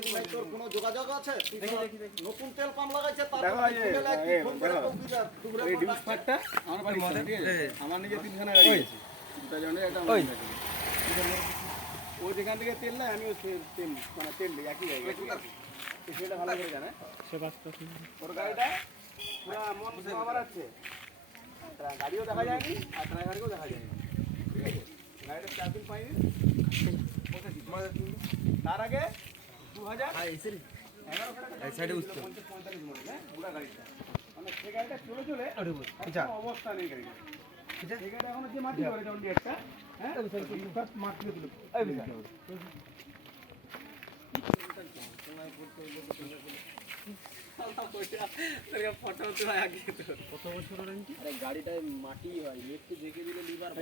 যদি নাই তোর কোনো যোগাযোগ আছে নতুন তেল পাম্প লাগাইছে তার এই ডিউস ফাটটা আমার বাড়ি সামনে, ঠিক আছে? আমার নিজে তিনখানা গাড়ি আছে, দুটা জনের একটা আমার আছে। ও যেখান থেকে তেল নেয় আমি তেল মানে তেল দিই একই জায়গায়, ঠিক আছে? সেটা ভালো করে জানে ওর গাড়িটা পুরা মন আমার আছে, গাড়িও দেখা যায়নি আর ড্রাইভারকেও দেখা যায়নি, ঠিক আছে? গাড়িটা 4 দিন পাইনি, তার আগে 2045 মডেল, হ্যাঁ, বুড়া গাড়িটা, মানে সেই গাড়িটা চলে চলে অবস্থা নেই গাড়িটা। সেই গাড়িটা এখনো যে মাটি করে যেমন একটা, হ্যাঁ, মাটি তুলে গাড়িটায় মাটি হয়, একটু দেখে দিলে লিভার